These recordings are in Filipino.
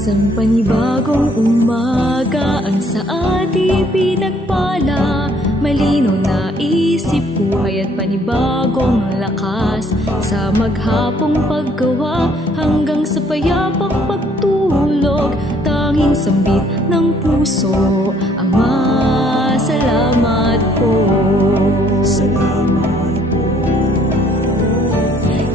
Isang panibagong umaga ang sa ating pinagpala. Malinaw na isip, buhay at panibagong lakas. Sa maghapong paggawa hanggang sa payapang pagtulog, tanging sambit ng puso, Ama, salamat po. Salamat po.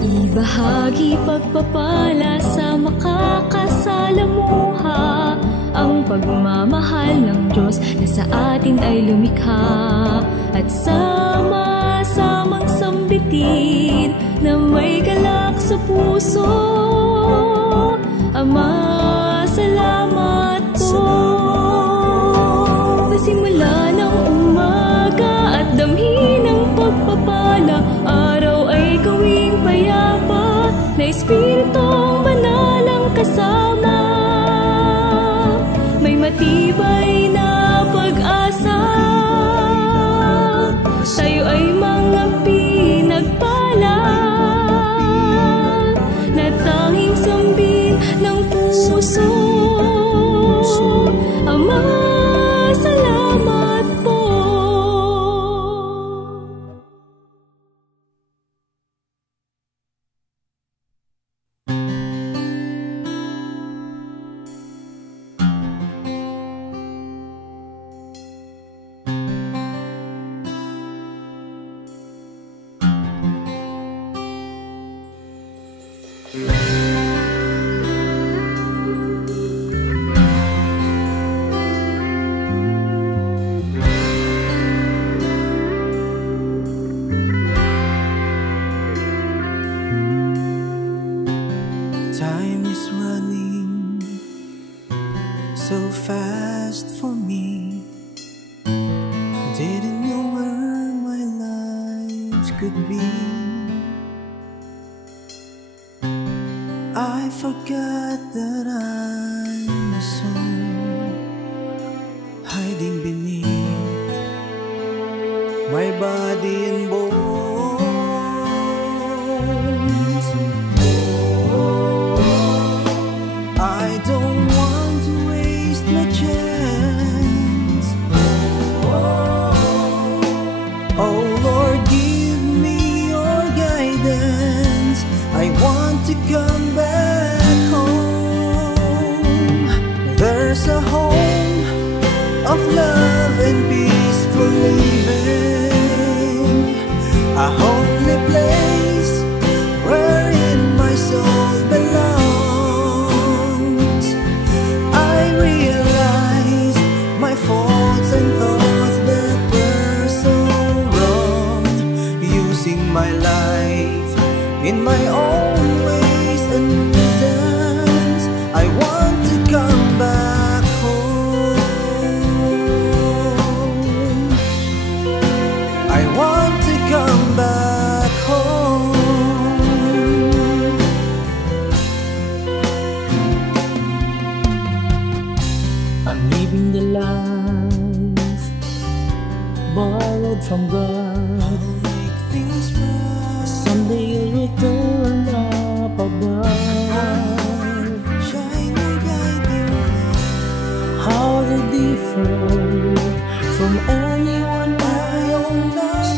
Ibahagi pagpapala sa makakasalamuha, ang pagmamahal ng Diyos na sa atin ay lumikha. At sama-samang sambitin na may galak sa puso, Ama, salamat po. Pasimula ng umaga at damhin ng pagpapala, araw ay gawing payapa na Espiritong Banal ang kasama. May matibay na pag-asa, tayo ay mga pinagpala na tanging sambin ng puso, Ama, salamat po. Time is running so fast for me. Didn't know where my life could be. I forgot that I'm a soul hiding beneath my body and bones. I don't want to waste my chance. Oh Lord, give me your guidance. I want to come back home. There's a home of love and peaceful living, a holy place wherein my soul belongs. I realized my faults and thoughts that were so wrong, using my life in my own ways and reasons. I want to come back home. I want to come back home. I'm living the life borrowed from God. I'll make things right. Someday you'll return up above. Shine your guiding light. How to differ from anyone else.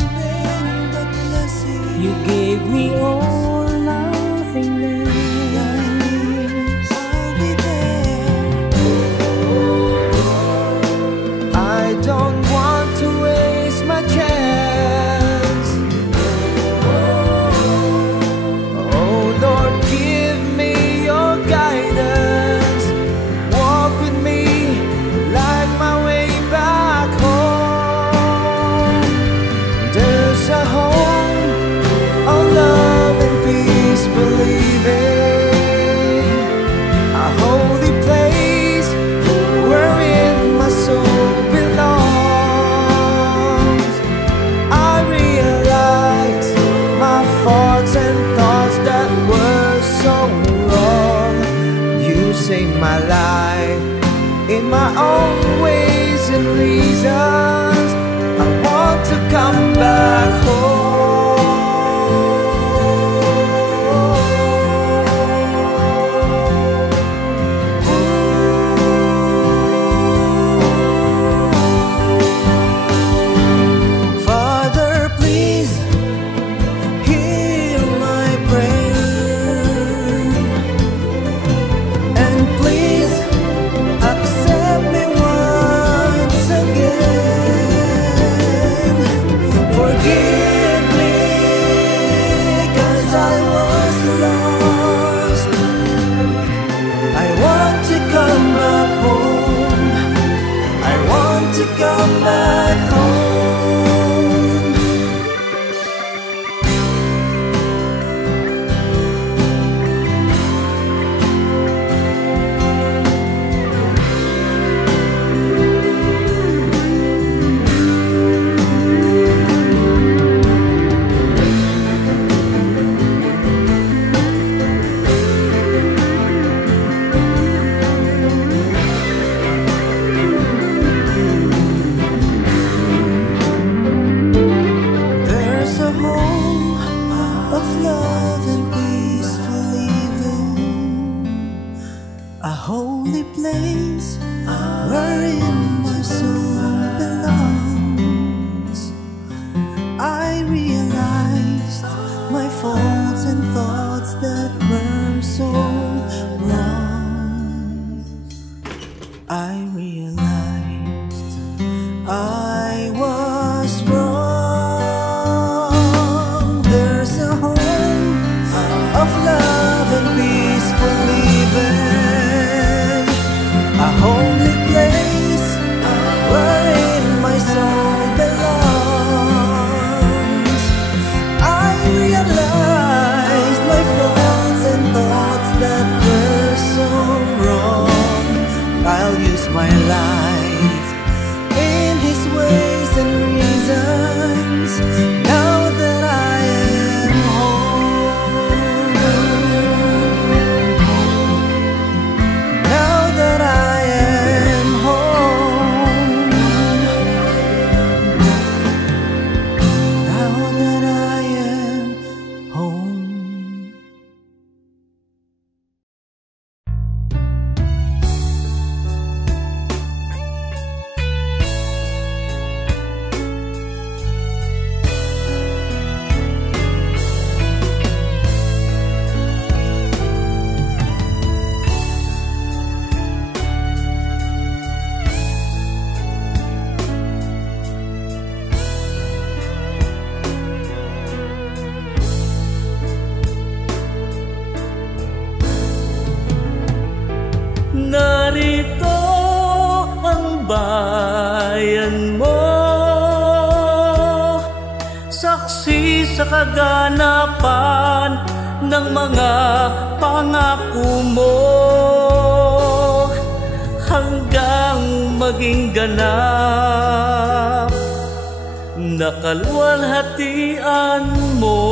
But blessing. You gave me all, nothing less. I'll be there. I don't want to waste my chance. Oh Lord, give me your guidance. Walk with me, light my way back home. There's a home of love and peace, believing, a holy place wherein my soul belongs. I realize my faults and thoughts that were so wrong. You saved my life in my own ways and reasons. I want to come back home. Ooh. narito ang bayan mo, saksi sa kaganapan ng mga pangako mo, hanggang maging ganap na kaluwalhatian mo.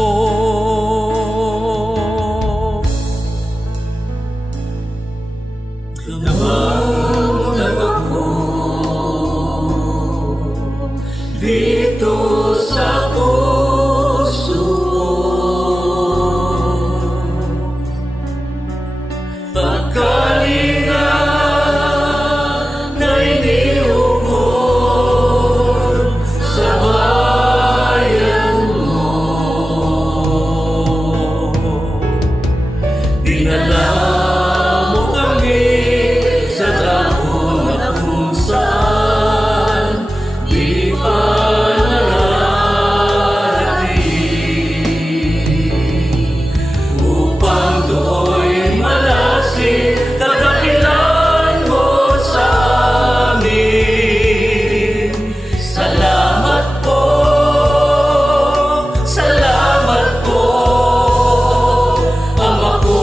Damang ako dito sa puso pagkalinga na iniukol sa bayan mo. Dinala mo kami sa dahon at kung saan di pa nararating, upang do'y malasin kadakilan mo sa amin. Salamat po, salamat po, Ama ko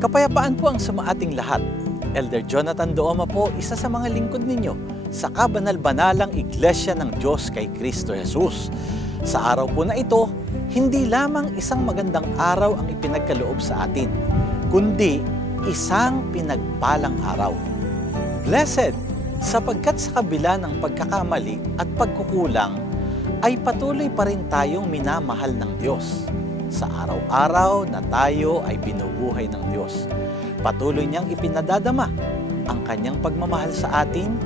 Kapayapaan po ang sumaating lahat. Elder Jonathan Dooma po, isa sa mga lingkod ninyo sa kabanal-banalang Iglesia ng Diyos kay Kristo Jesus. Sa araw po na ito, hindi lamang isang magandang araw ang ipinagkaloob sa atin, kundi isang pinagpalang araw. Blessed, sapagkat sa kabila ng pagkakamali at pagkukulang, ay patuloy pa rin tayong minamahal ng Diyos. Sa araw-araw na tayo ay binubuhay ng Diyos, patuloy niyang ipinadadama ang kanyang pagmamahal sa atin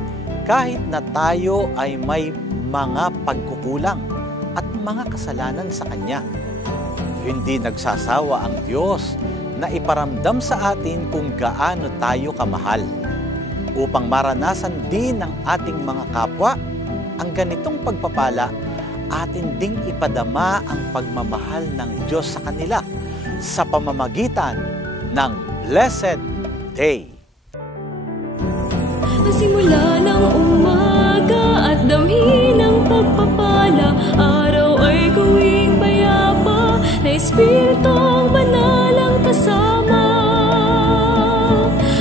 kahit na tayo ay may mga pagkukulang at mga kasalanan sa Kanya. Hindi nagsasawa ang Diyos na iparamdam sa atin kung gaano tayo kamahal upang maranasan din ng ating mga kapwa ang ganitong pagpapala. Atin ding ipadama ang pagmamahal ng Diyos sa kanila sa pamamagitan ng Blessed Day. Simula ng umaga at damhin ng pagpapala, araw ay gawing payapa na Espiritong Banal ang kasama.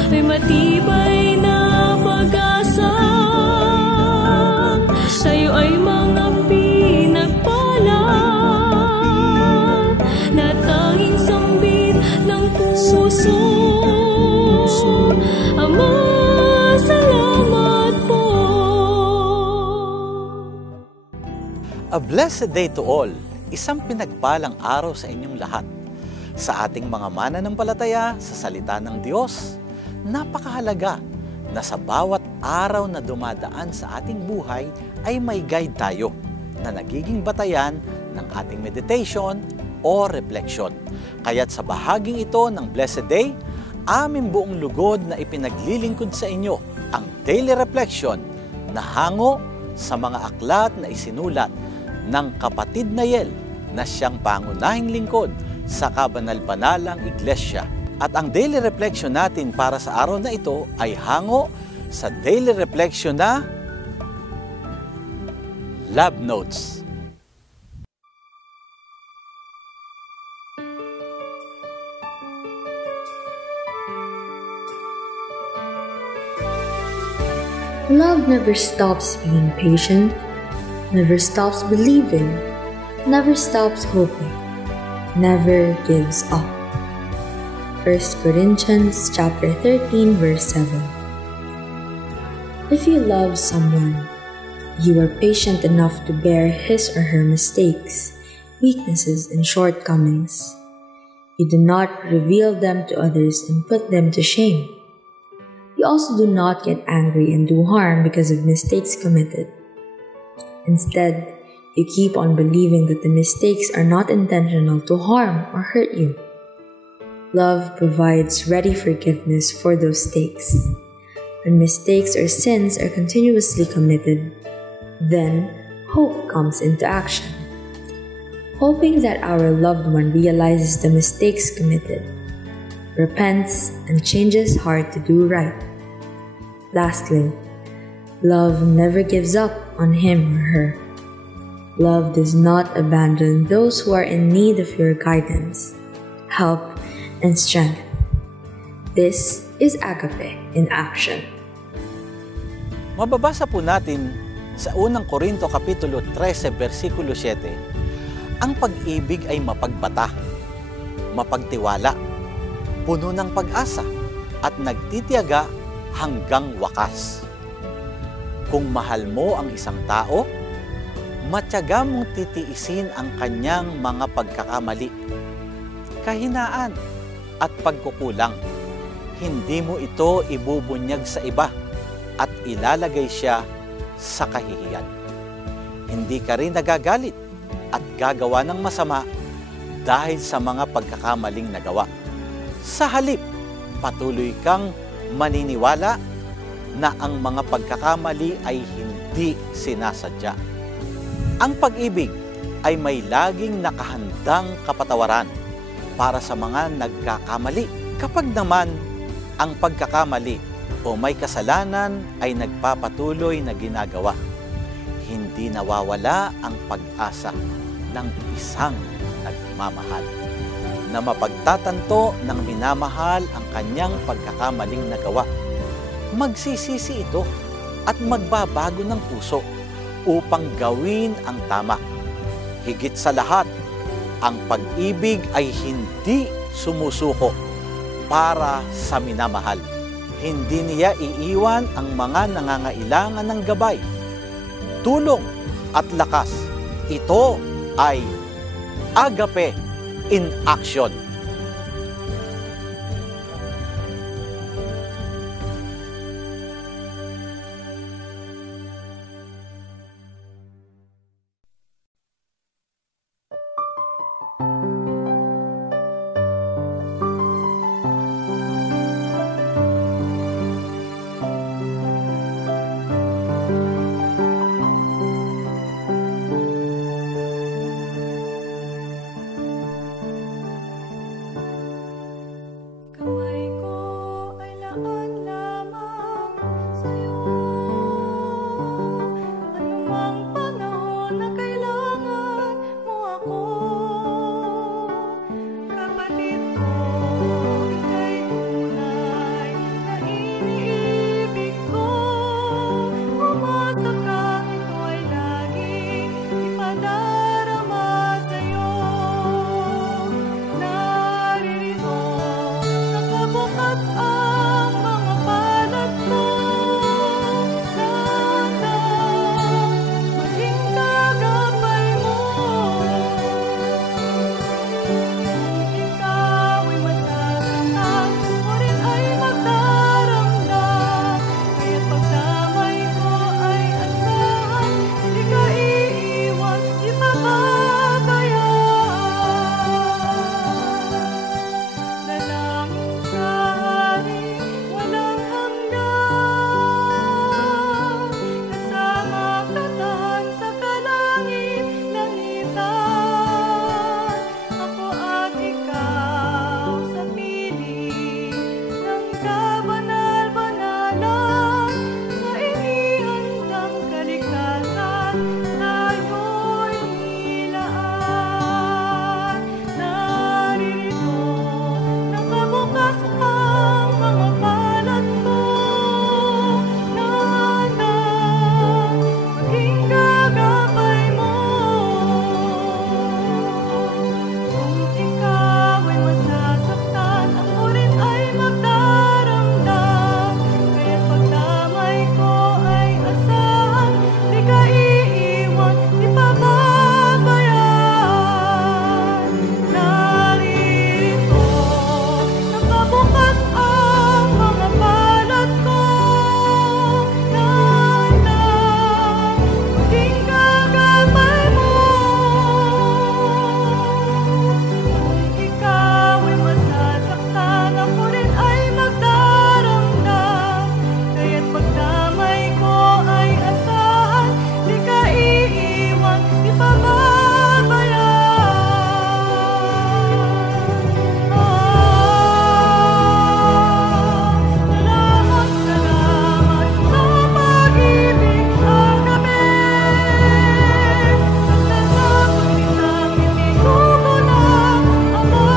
May matibay na pag-asa, tayo ay mga pinagpala na tanging sambit ng puso. Ama, salamat po. A blessed day to all, isang pinagpalang araw sa inyong lahat. Sa ating mga mananampalataya sa salita ng Diyos, napakahalaga na sa bawat araw na dumadaan sa ating buhay ay may guide tayo na nagiging batayan ng ating meditation o reflection. Kaya't sa bahaging ito ng Blessed Day, aming buong lugod na ipinaglilingkod sa inyo ang daily reflection na hango sa mga aklat na isinulat ng kapatid na Yel na siyang pangunahing lingkod sa kabanal-banalang Iglesia. At ang daily reflection natin para sa araw na ito ay hango sa daily reflection na Love Notes. Love never stops being patient, never stops believing, never stops hoping, never gives up. 1 Corinthians chapter 13, verse 7. If you love someone, you are patient enough to bear his or her mistakes, weaknesses, and shortcomings. You do not reveal them to others and put them to shame. You also do not get angry and do harm because of mistakes committed. Instead, you keep on believing that the mistakes are not intentional to harm or hurt you. Love provides ready forgiveness for those mistakes. When mistakes or sins are continuously committed, then hope comes into action. Hoping that our loved one realizes the mistakes committed, repents, and changes heart to do right. Lastly, love never gives up on him or her. Love does not abandon those who are in need of your guidance, help, and strength. This is Agape in action. Mababasa po natin sa unang Korinto Kapitulo 13, versikulo 7, ang pag-ibig ay mapagbata, mapagtiwala, puno ng pag-asa, at nagtitiyaga hanggang wakas. Kung mahal mo ang isang tao, matyaga mong titiisin ang kanyang mga pagkakamali, kahinaan, at pagkukulang. Hindi mo ito ibubunyag sa iba at ilalagay siya sa kahihiyan. Hindi ka rin nagagalit at gagawa ng masama dahil sa mga pagkakamaling nagawa. Sa halip, patuloy kang maniniwala na ang mga pagkakamali ay hindi sinasadya. Ang pag-ibig ay may laging nakahandang kapatawaran para sa mga nagkakamali. Kapag naman ang pagkakamali o may kasalanan ay nagpapatuloy na ginagawa, hindi nawawala ang pag-asa ng isang nagmamahal. na mapagtatanto ng minamahal ang kanyang pagkakamaling nagawa. Magsisisi ito at magbabago ng puso upang gawin ang tama. Higit sa lahat, ang pag-ibig ay hindi sumusuko para sa minamahal. Hindi niya iiwan ang mga nangangailangan ng gabay, tulong at lakas. Ito ay agape in action. Kamay ko ay laan lamang sa'yo. Anumang panahon na kailangan mo ako. Kapatid ko, ika'y tunay na iniibig ko. Umasa ka, ito ay laging ipadarama sa'yo. Naririto nakabukas ang mga palad ko. Sana maging kagabay mo. Ikaw ay masasaktan, o rin ay magdaramdam. Kaya't pagdamay ko ay asahan, di ka iiwan, di pababayaan. Dalangin sa hari, walang hanggan. Kasama katahan sa kalangit-langitan. Ako at ikaw sa piling ng kabanal-banalan. Sa inihandang kaligtasan, tayo'y nilaan. Naririto nakabukas ang mga palad ko. Nana, maging kagabay mo. Kung ikaw ay masasaktan, ako rin ay magdaramdam. Kaya't pagdamay ko ay asahan, di ka iiwan, di pababayaan. Narito nakabukas ang mga palad ko. Nana, maging kagabay mo. Kung ikaw ay masasaktan, ako rin ay magdaramdam. Kaya't pagdamay ko ay asahan, di ka iiwan, di pababayaan. Salamat, salamat sa pag-ibig ang gabi. Nagsasabot kitang hindi ko muna ama.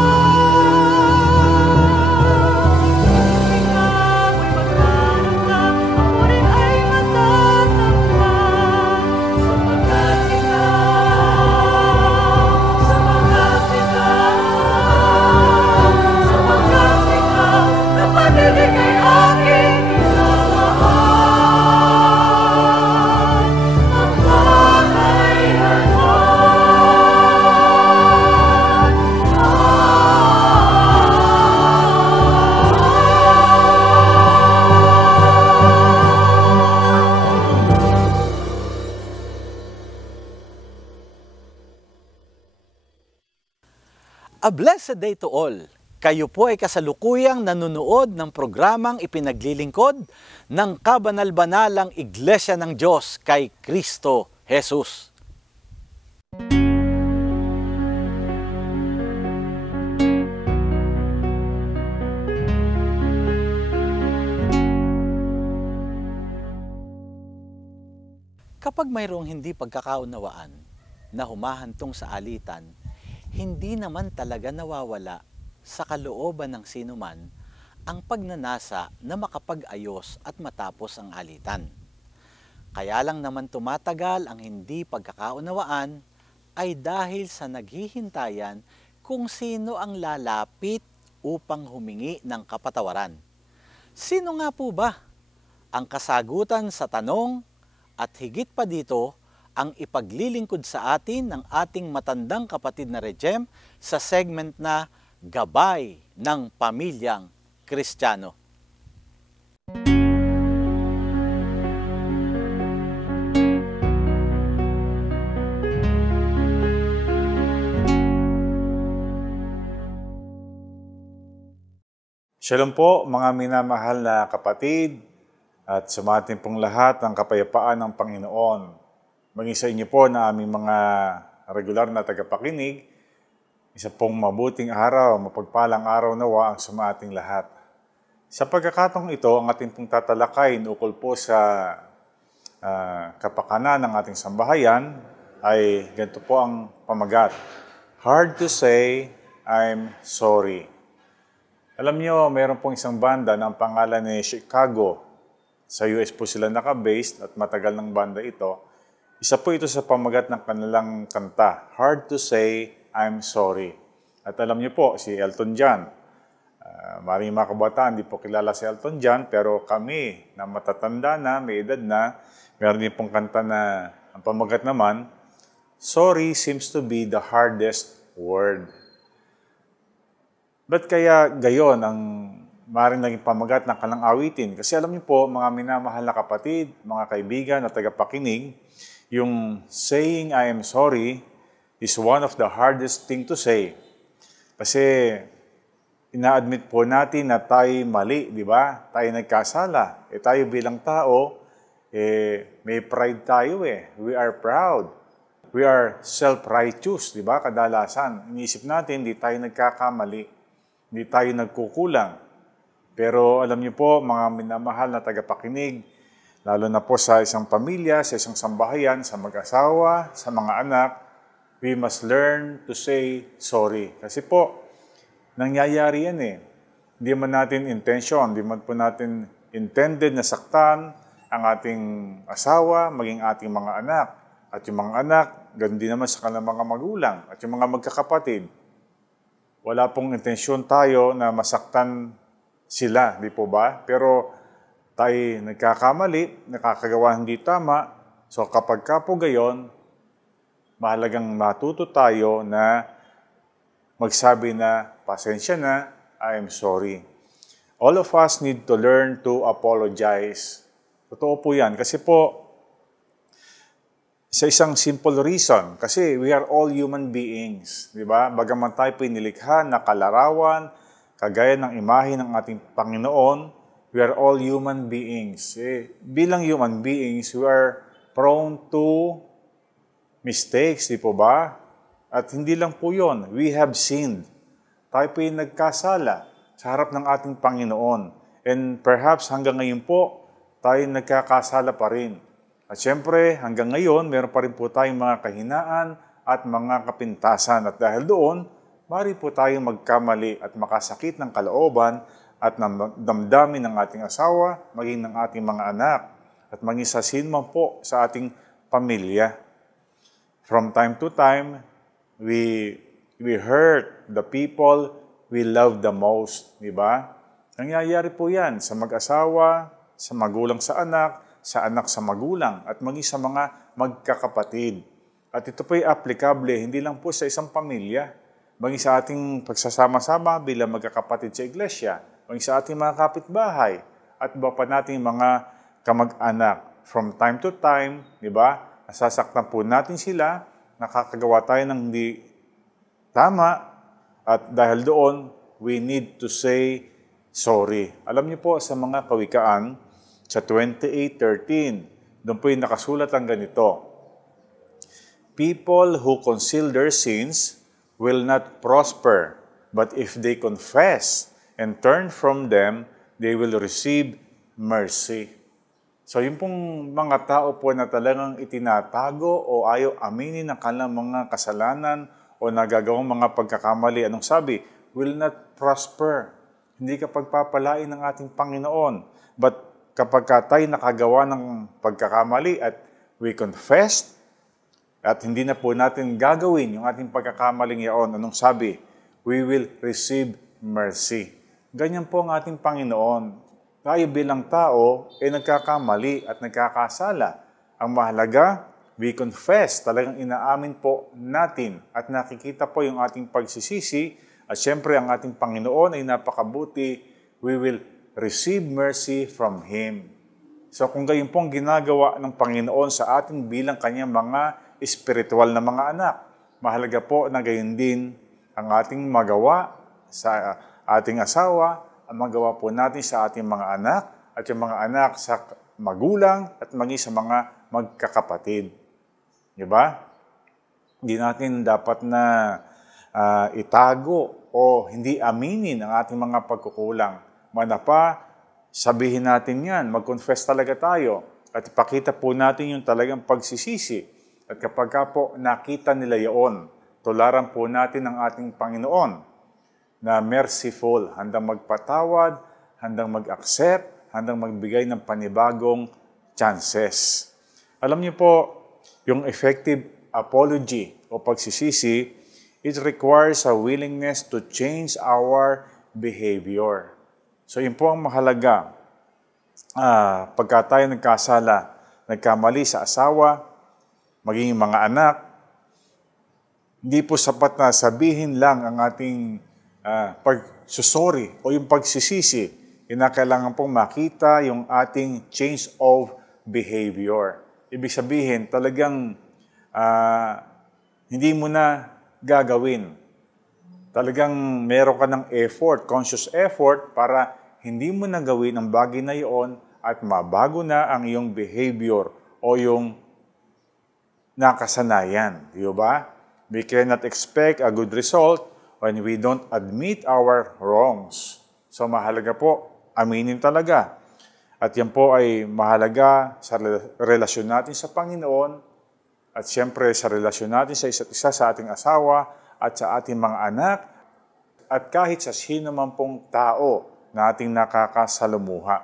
Kung ikaw ay magdaramdam, ako rin ay masasaktan. Sapagkat ikaw, kapatid, ika'y aking minamahal. A blessed day to all. Kayo po ay kasalukuyang nanonood ng programang ipinaglilingkod ng kabanal-banalang Iglesia ng Diyos kay Kristo Jesus. Kapag mayroong hindi pagkakaunawaan na humahantong sa alitan, hindi naman talaga nawawala sa kalooban ng sinuman ang pagnanasa na makapag-ayos at matapos ang alitan. Kaya lang naman tumatagal ang hindi pagkakaunawaan ay dahil sa naghihintayan kung sino ang lalapit upang humingi ng kapatawaran. Sino nga po ba? Ang kasagutan sa tanong at higit pa dito ang ipaglilingkod sa atin ng ating matandang kapatid na Regem sa segment na Gabay ng Pamilyang Kristiyano. Shalom po mga minamahal na kapatid at sumatin pong lahat ng kapayapaan ng Panginoon. Maging sa inyo po na aming mga regular na tagapakinig, isa pong mabuting araw, mapagpalang araw nawa ang sumating lahat. Sa pagkakataong ito, ang ating pong tatalakayin ukol po sa kapakanan ng ating sambahayan ay ganito po ang pamagat. Hard to say, I'm sorry. Alam nyo, mayroon pong isang banda na ang pangalan ni Chicago. Sa US po sila naka-based at matagal ng banda ito. Isa po ito sa pamagat ng kanilang kanta, Hard to Say, I'm Sorry. At alam niyo po, si Elton John. Maraming mga kabataan, hindi po kilala si Elton John, pero kami na matatanda na, may edad na, meron din pong kanta na, ang pamagat naman, sorry seems to be the hardest word. Ba't kaya gayon ang maaaring naging pamagat ng kanilang awitin? Kasi alam niyo po, mga minamahal na kapatid, mga kaibigan at tagapakinig, yung saying I am sorry is one of the hardest thing to say. Kasi ina-admit po natin na tayo mali, di ba? Tayo nagkasala. Tayo bilang tao, may pride tayo . We are proud. We are self-righteous, di ba? Kadalasan, iniisip natin, di tayo nagkakamali, di tayo nagkukulang. Pero alam niyo po, mga minamahal na tagapakinig, lalo na po sa isang pamilya, sa isang sambahayan, sa mag-asawa, sa mga anak, we must learn to say sorry. Kasi po, nangyayari yan . Hindi man natin intention, hindi man po natin intended na saktan ang ating asawa, maging ating mga anak. At yung mga anak, ganun din naman sa kanilang mga magulang at yung mga magkakapatid. Wala pong intensyon tayo na masaktan sila, di po ba? Pero tayo nagkakamali, nakakagawa hindi tama. So kapag po gayon, mahalagang matuto tayo na magsabi na, pasensya na, I am sorry. All of us need to learn to apologize. Totoo po yan. Kasi po, sa isang simple reason, kasi we are all human beings. Di ba? Bagaman tayo pinilikha na kalarawan, kagaya ng imahe ng ating Panginoon, we are all human beings. Bilang human beings, we are prone to mistakes, di po ba? At hindi lang po yun, we have sinned. Tayo po yung nagkasala sa harap ng ating Panginoon. And perhaps hanggang ngayon po, tayo nagkakasala pa rin. At syempre, hanggang ngayon, meron pa rin po tayong mga kahinaan at mga kapintasan. At dahil doon, maaari po tayong magkamali at makasakit ng kalooban at damdamin ng ating asawa, maging ng ating mga anak, at maging sa sinman po sa ating pamilya. From time to time, we hurt the people we love the most, di ba? Nangyayari po yan sa mag-asawa, sa magulang sa anak sa magulang, at maging sa mga magkakapatid. At ito po ay aplikable, hindi lang po sa isang pamilya, maging sa ating pagsasama-sama bilang magkakapatid sa iglesia, maging sa ating mga kapitbahay, at iba pa nating mga kamag-anak. From time to time, di ba, nasasaktan po natin sila, nakakagawa tayo ng hindi tama, at dahil doon, we need to say sorry. Alam niyo po sa mga kawikaan, sa 28:13, doon po yung nakasulat ang ganito. People who conceal their sins will not prosper, but if they confess and turn from them, they will receive mercy. So yung pong mga tao po na talagang itinatago o ayaw aminin ng kanilang mga kasalanan o nagagawang mga pagkakamali, anong sabi? Will not prosper. Hindi ka pagpapalain ng ating Panginoon. But kapag tayo nakagawa ng pagkakamali at we confess, at hindi na po natin gagawin yung ating pagkakamaling yaon, anong sabi? We will receive mercy. Ganyan po ang ating Panginoon. Tayo bilang tao, nagkakamali at nagkakasala. Ang mahalaga, we confess, talagang inaamin po natin at nakikita po yung ating pagsisisi at syempre ang ating Panginoon ay napakabuti, we will receive mercy from Him. So kung gayon pong ginagawa ng Panginoon sa atin bilang Kanyang mga espiritual na mga anak, mahalaga po na gayon din ang ating magawa sa ating asawa, ang magawa po natin sa ating mga anak at yung mga anak sa magulang at maging sa mga magkakapatid. Diba? Hindi natin dapat na itago o hindi aminin ang ating mga pagkukulang. Manapa, sabihin natin yan, mag-confess talaga tayo at ipakita po natin yung talagang pagsisisi. At kapag po nakita nila yun, tularan po natin ang ating Panginoon na merciful, handang magpatawad, handang mag-accept, handang magbigay ng panibagong chances. Alam niyo po, yung effective apology o pagsisisi, it requires a willingness to change our behavior. So yun po ang mahalaga. Pagka tayo nagkasala, nagkamali sa asawa, maging mga anak, hindi po sapat na sabihin lang ang ating pagsusori o yung pagsisisi. Kinakailangan pong makita yung ating change of behavior. Ibig sabihin, talagang hindi mo na gagawin. Talagang meron ka ng effort, conscious effort, para hindi mo na gawin ang bagay na iyon at mabago na ang iyong behavior o yung nakasanayan. Di ba? We cannot expect a good result when we don't admit our wrongs. So mahalaga po, aminin talaga. At yan po ay mahalaga sa relasyon natin sa Panginoon at siyempre sa relasyon natin sa isa't isa, sa ating asawa at sa ating mga anak at kahit sa sino man pong tao na ating nakakasalumuha.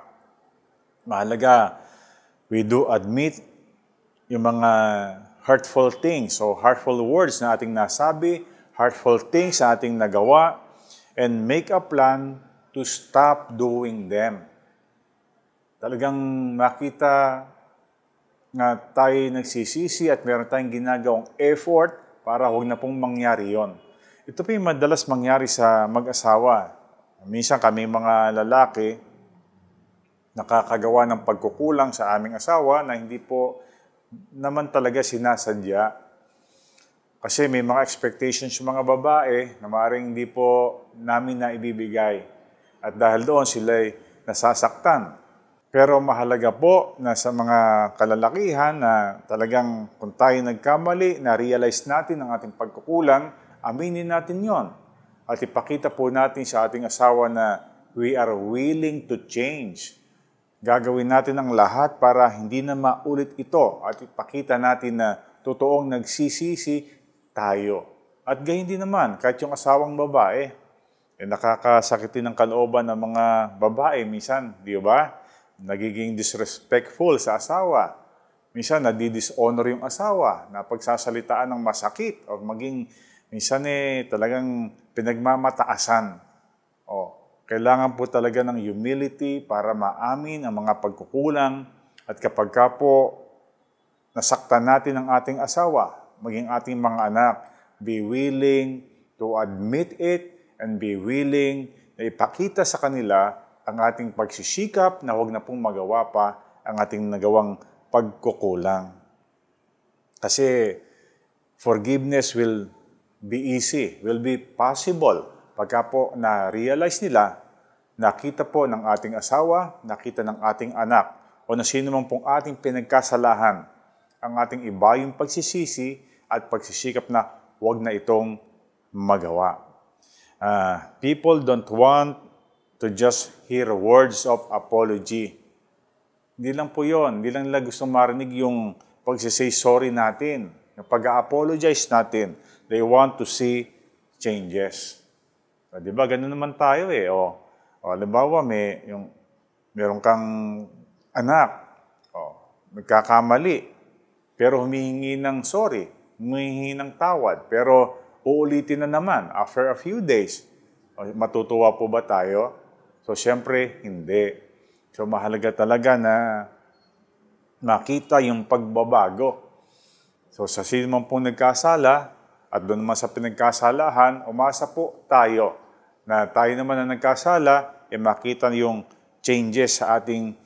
Mahalaga, we do admit yung mga hurtful things o hurtful words na ating nasabi, hurtful things na ating nagawa, and make a plan to stop doing them. Talagang makita na tayo nagsisisi at meron tayong ginagawang effort para huwag na pong mangyari yon. Ito po yung madalas mangyari sa mag-asawa. Minsan kami mga lalaki, nakakagawa ng pagkukulang sa aming asawa na hindi po naman talaga sinasadya. Kasi may mga expectations yung mga babae na maaaring hindi po namin na ibibigay. At dahil doon sila'y nasasaktan. Pero mahalaga po na sa mga kalalakihan na talagang kung tayo nagkamali, na-realize natin ang ating pagkukulang, aminin natin yon. At ipakita po natin sa ating asawa na we are willing to change. Gagawin natin ang lahat para hindi na maulit ito at ipakita natin na totoong nagsisisi tayo. At gayon din naman, kahit yung asawang babae, nakakasakit din ng kalooban ng mga babae minsan, di ba? Nagiging disrespectful sa asawa. Minsan, nadi-dishonor yung asawa, na pagsasalitaan ng masakit o maging minsan talagang pinagmamataasan. Kailangan po talaga ng humility para maamin ang mga pagkukulang at kapag ka po nasaktan natin ang ating asawa, maging ating mga anak, be willing to admit it and be willing na ipakita sa kanila ang ating pagsisikap na huwag na pong magawa pa ang ating nagawang pagkukulang. Kasi forgiveness will be easy, will be possible pagka po na-realize nila, nakita po ng ating asawa, nakita ng ating anak, o na sino man pong ating pinagkasalahan, ang ating iba yung pagsisisi at pagsisikap na huwag na itong magawa. People don't want to just hear words of apology. Hindi lang po yun. Hindi lang nila gusto marinig yung pagsisay sorry natin, yung pag-apologize natin. they want to see changes. So, di ba, ganun naman tayo eh. Halimbawa, meron kang anak, nagkakamali, pero humihingi ng sorry, humihingi ng tawad, pero uulitin na naman after a few days. Matutuwa po ba tayo? So, siyempre, hindi. So, mahalaga talaga na makita yung pagbabago. So, sa sino man pong nagkasala, at doon naman sa pinagkasalahan, umasa po tayo na tayo naman na nagkasala, makita yung changes sa ating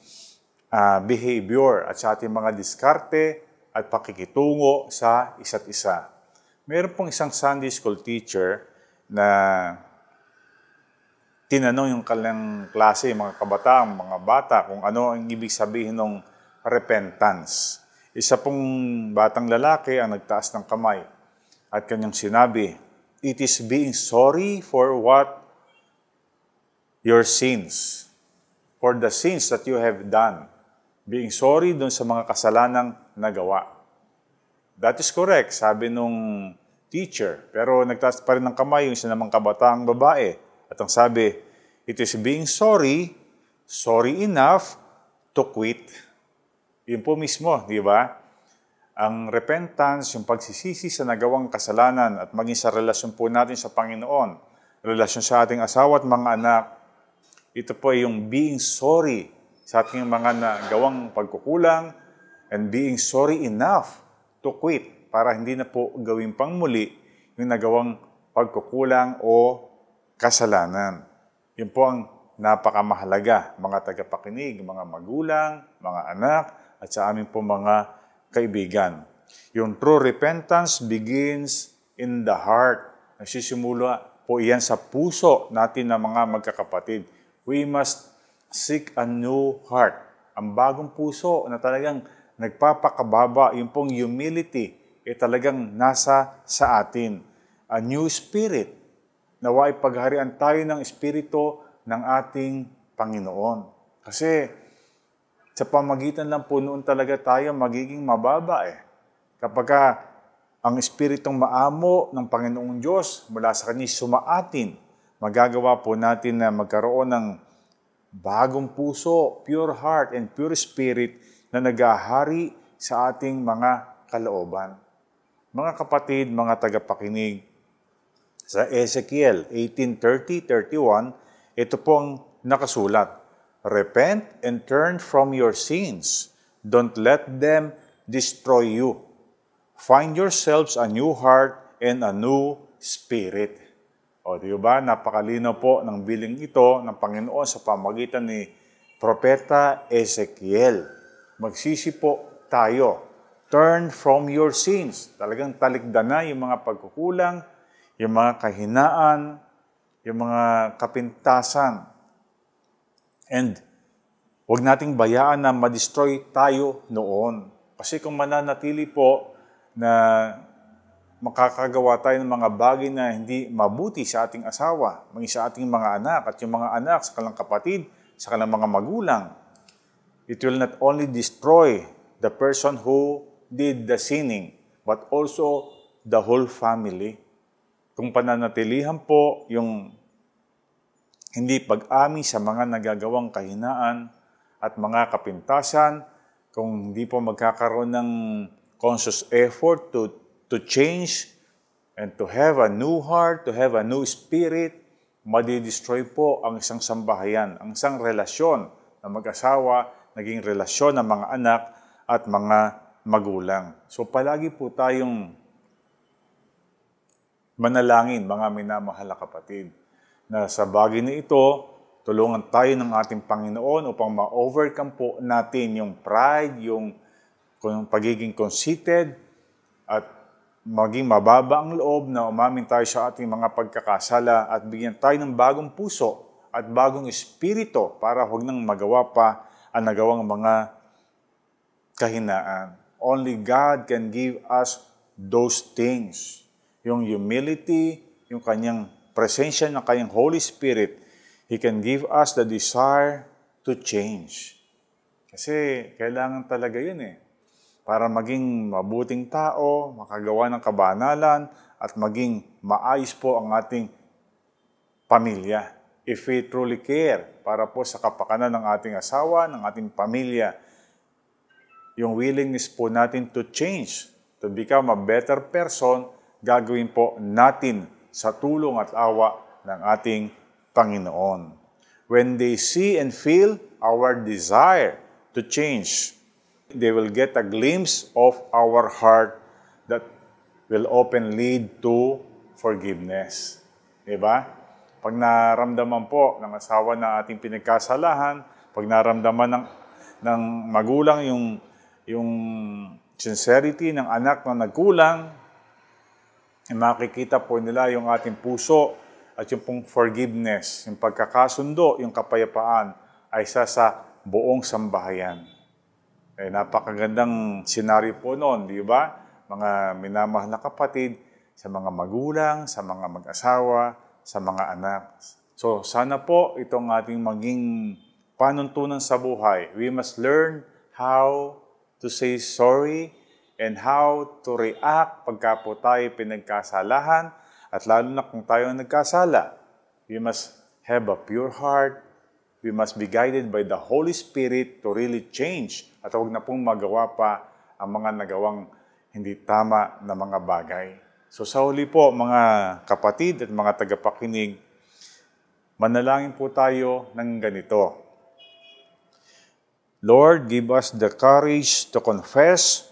behavior at sa ating mga diskarte at pakikitungo sa isa't isa. Meron pong isang Sunday school teacher na tinanong yung kanilang klase, yung mga kabataan, mga bata, kung ano ang ibig sabihin ng repentance. Isa pong batang lalaki ang nagtaas ng kamay at kanyang sinabi, "It is being sorry for what your sins, for the sins that you have done." Being sorry dun sa mga kasalanang nagawa. That is correct, sabi nung teacher. Pero nagtaas pa rin ng kamay yung isa namang kabataang babae. At ang sabi, "It is being sorry enough to quit." Yun po mismo, di ba? Ang repentance, yung pagsisisi sa nagawang kasalanan at maging sa relasyon po natin sa Panginoon, relasyon sa ating asawa at mga anak, ito po ay yung being sorry sa ating mga nagawang pagkukulang and being sorry enough to quit para hindi na po gawin pang muli yung nagawang pagkukulang o kasalanan. Yun po ang napakamahalaga, mga tagapakinig, mga magulang, mga anak, at sa amin po mga kaibigan. Yung true repentance begins in the heart. Nagsisimula po iyan sa puso natin na mga magkakapatid. We must seek a new heart. Ang bagong puso na talagang nagpapakababa, yung pong humility, talagang nasa sa atin. A new spirit. Nawa'y pagharian tayo ng espiritu ng ating Panginoon. Kasi sa pamagitan lang po noon talaga tayo magiging mababa eh. Kapag ang espiritong maamo ng Panginoong Diyos mula sa Kanya sumaatin, magagawa po natin na magkaroon ng bagong puso, pure heart and pure spirit na nagahari sa ating mga kalooban. Mga kapatid, mga tagapakinig, sa Ezekiel 18:30-31, ito pong nakasulat, "Repent and turn from your sins. Don't let them destroy you. Find yourselves a new heart and a new spirit." O, di ba? Napakalino po ng biling ito ng Panginoon sa pamagitan ni Propeta Ezekiel. Magsisi po tayo. Turn from your sins. Talagang talikdan na yung mga pagkukulang, yung mga kahinaan, yung mga kapintasan. And huwag nating bayaan na ma-destroy tayo noon. Kasi kung mananatili po na makakagawa tayo ng mga bagay na hindi mabuti sa ating asawa, maging sa ating mga anak, at yung mga anak sa kanilang kapatid, sa kanilang mga magulang, it will not only destroy the person who did the sinning, but also the whole family. Kung pananatilihan po yung hindi pag-amin sa mga nagagawang kahinaan at mga kapintasan, kung hindi po magkakaroon ng conscious effort to change and to have a new heart, to have a new spirit, madidestroy po ang isang sambahayan, ang isang relasyon ng mag-asawa, naging relasyon ng mga anak at mga magulang. So palagi po tayong manalangin, mga minamahal na kapatid, na sa bagay na ito, tulungan tayo ng ating Panginoon upang ma-overcome po natin yung pride, yung pagiging conceited, at maging mababa ang loob na umamin tayo sa ating mga pagkakasala at bigyan tayo ng bagong puso at bagong espiritu para huwag nang magawa pa ang nagawang mga kahinaan. Only God can give us those things. Yung humility, yung kanyang presensya ng kanyang Holy Spirit, He can give us the desire to change. Kasi kailangan talaga yun eh. para maging mabuting tao, makagawa ng kabanalan, at maging maayos po ang ating pamilya. If we truly care para po sa kapakanan ng ating asawa, ng ating pamilya, yung willingness po natin to change, to become a better person, gagawin po natin sa tulong at awa ng ating Panginoon. When they see and feel our desire to change, they will get a glimpse of our heart that will often lead to forgiveness. Diba? Pag naramdaman po ng asawa na ating pinagkasalahan, pag naramdaman ng magulang yung sincerity ng anak na nagkulang, makikita po nila yung ating puso at yung pong forgiveness, yung pagkakasundo, yung kapayapaan ay isa sa buong sambahayan. Napakagandang senaryo po noon, di ba? Mga minamahal na kapatid, sa mga magulang, sa mga mag-asawa, sa mga anak. So, sana po itong ating maging panuntunan sa buhay. We must learn how to say sorry and how to react pagka po tayo pinagkasalahan. At lalo na kung tayo nagkasala, we must have a pure heart. We must be guided by the Holy Spirit to really change at huwag na pong magawa pa ang mga nagawang hindi tama na mga bagay. So sa huli po, mga kapatid at mga tagapakinig, manalangin po tayo ng ganito. Lord, give us the courage to confess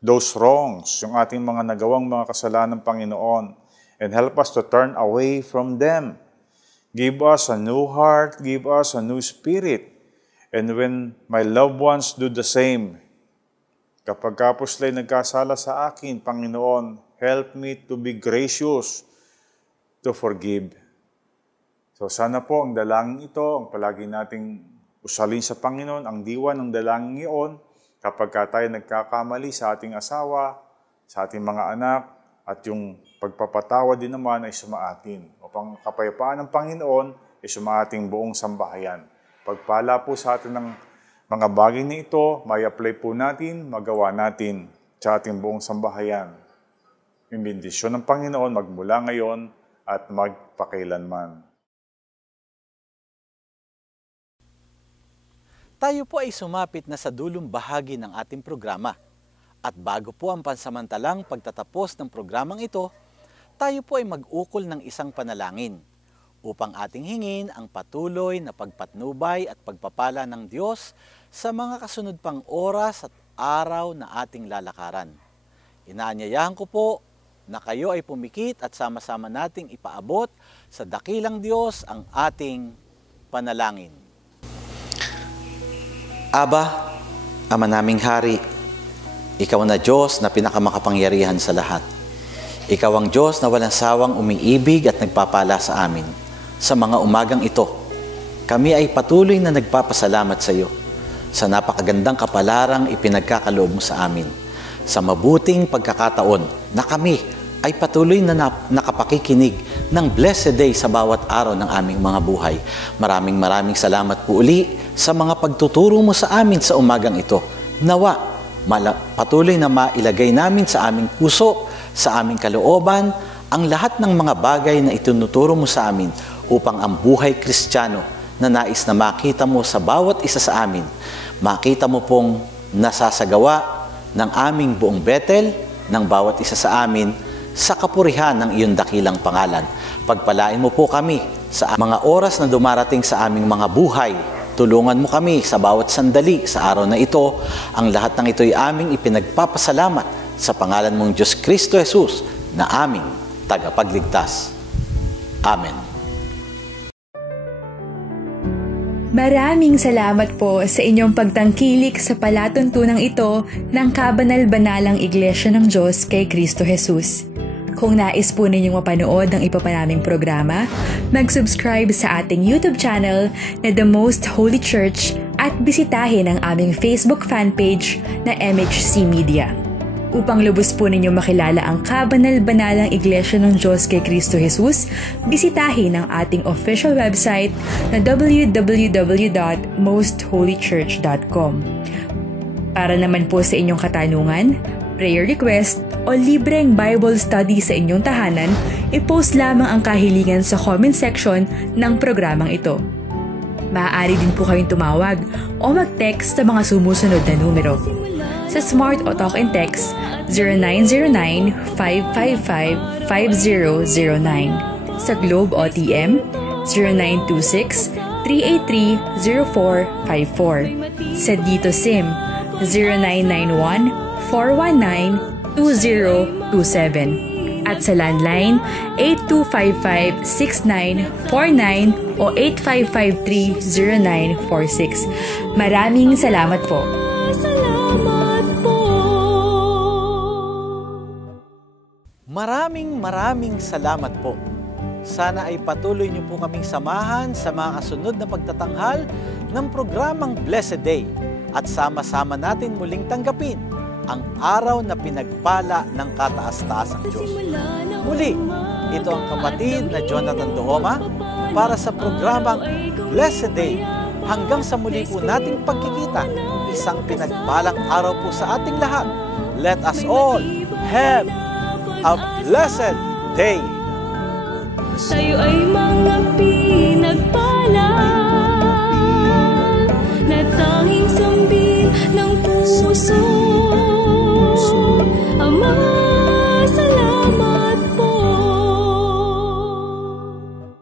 those wrongs, yung ating mga nagawang mga kasalanan ng Panginoon, and help us to turn away from them. Give us a new heart, give us a new spirit. And when my loved ones do the same, kapag po sila'y nagkasala sa akin, Panginoon, help me to be gracious to forgive. So sana po ang dalangin ito, ang palagi nating usalin sa Panginoon, ang diwa ng dalangin iyon, kapag tayo nagkakamali sa ating asawa, sa ating mga anak, at yung pagpapatawa din naman ay sumaatin. Upang kapayapaan ng Panginoon ay sumaating buong sambahayan. Pagpala po sa atin ng mga bagay na ito, may apply po natin, magawa natin sa ating buong sambahayan. Yung bendisyon ng Panginoon magmula ngayon at magpakailanman. Tayo po ay sumapit na sa dulong bahagi ng ating programa. At bago po ang pansamantalang pagtatapos ng programang ito, tayo po ay mag-ukol ng isang panalangin upang ating hingin ang patuloy na pagpatnubay at pagpapala ng Diyos sa mga kasunod pang oras at araw na ating lalakaran. Inaanyayahan ko po na kayo ay pumikit at sama-sama nating ipaabot sa dakilang Diyos ang ating panalangin. Aba, Ama naming Hari, Ikaw na Diyos na pinakamakapangyarihan sa lahat. Ikaw ang Diyos na walang sawang umiibig at nagpapala sa amin. Sa mga umagang ito, kami ay patuloy na nagpapasalamat sa iyo sa napakagandang kapalarang ipinagkakaloob mo sa amin. Sa mabuting pagkakataon na kami ay patuloy na nakapakikinig ng blessed day sa bawat araw ng aming mga buhay. Maraming salamat po uli sa mga pagtuturo mo sa amin sa umagang ito. Nawa, patuloy na mailagay namin sa aming puso, sa aming kalooban, ang lahat ng mga bagay na itinuturo mo sa amin upang ang buhay Kristiyano na nais na makita mo sa bawat isa sa amin, makita mo pong nasasagawa ng aming buong Bethel, ng bawat isa sa amin, sa kapurihan ng iyong dakilang pangalan. Pagpalain mo po kami sa mga oras na dumarating sa aming mga buhay. Tulungan mo kami sa bawat sandali sa araw na ito. Ang lahat ng ito ay aming ipinagpapasalamat sa pangalan mong Diyos Kristo Jesus na aming tagapagligtas. Amen. Maraming salamat po sa inyong pagtangkilik sa palatuntunang ito ng Kabanal-Banalang Iglesia ng Diyos kay Kristo Jesus. Kung nais po ninyong mapanood ng iba pa naming programa, mag-subscribe sa ating YouTube channel na The Most Holy Church at bisitahin ang aming Facebook fanpage na MHC Media. Upang lubos po ninyong makilala ang Kabanal-Banalang Iglesia ng Diyos kay Kristo Jesus, bisitahin ang ating official website na www.mostholychurch.com. Para naman po sa inyong katanungan, prayer request o libreng Bible study sa inyong tahanan, i-post lamang ang kahilingan sa comment section ng programang ito. Maaari din po kayong tumawag o mag-text sa mga sumusunod na numero. Sa Smart o Talk and Text, 0909-555-5009. Sa Globe o TM, 0926-383-0454. Sa Dito SIM, 0991-419-2027. At sa landline, 8255-6949 o 8553-0946. Maraming salamat po. Salamat po. Maraming salamat po. Sana ay patuloy niyo po kaming samahan sa mga kasunod na pagtatanghal ng programang Blessed Day at sama-sama natin muling tanggapin ang araw na pinagpala ng kataas-taasang Diyos. Muli, ito ang kapatid na Jonathan Dohoma para sa programang Blessed Day. Hanggang sa muli po nating pagkikita, isang pinagpalang araw po sa ating lahat. Let us all have a blessed day. Tayo ay mga